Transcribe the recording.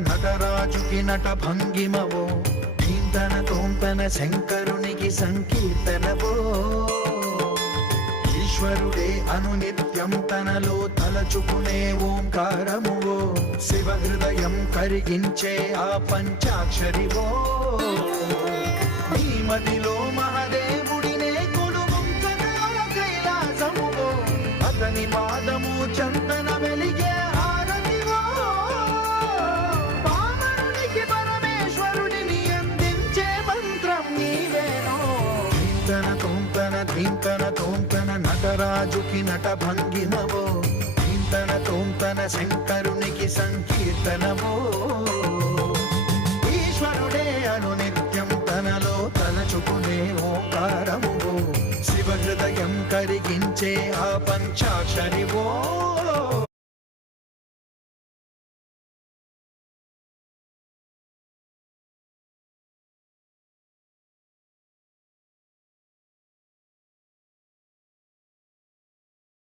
నటరాజుకి నట భంగిమవో ధీంతన తోంతన శంకరునికి సంకీర్తనవో ఈశ్వరుడే అనునిత్యం తనలో తలచుకునే ఓంకారమువో శివ హృదయం కరిగించే ఆ పంచాక్షరివో నీ మదిలో మహాదేవుడినే కొలువుంచగా కైలాసమువో అతని పాదము చందన వెలిగే హారతివో పామరునికి పరమేశ్వరుడిని అందించే మంత్రం నీవేనో ధీంతన తోంతన నటరాజుకి నట భంగిమవో ధీంతన తోంతన శంకరునికి సంకీర్తనవో ఈశ్వరుడే అనునిత్యం తనలో తలచుకునే ఓంకారమువో శివ హృదయం కరిగించే ఆ పంచాక్షరివో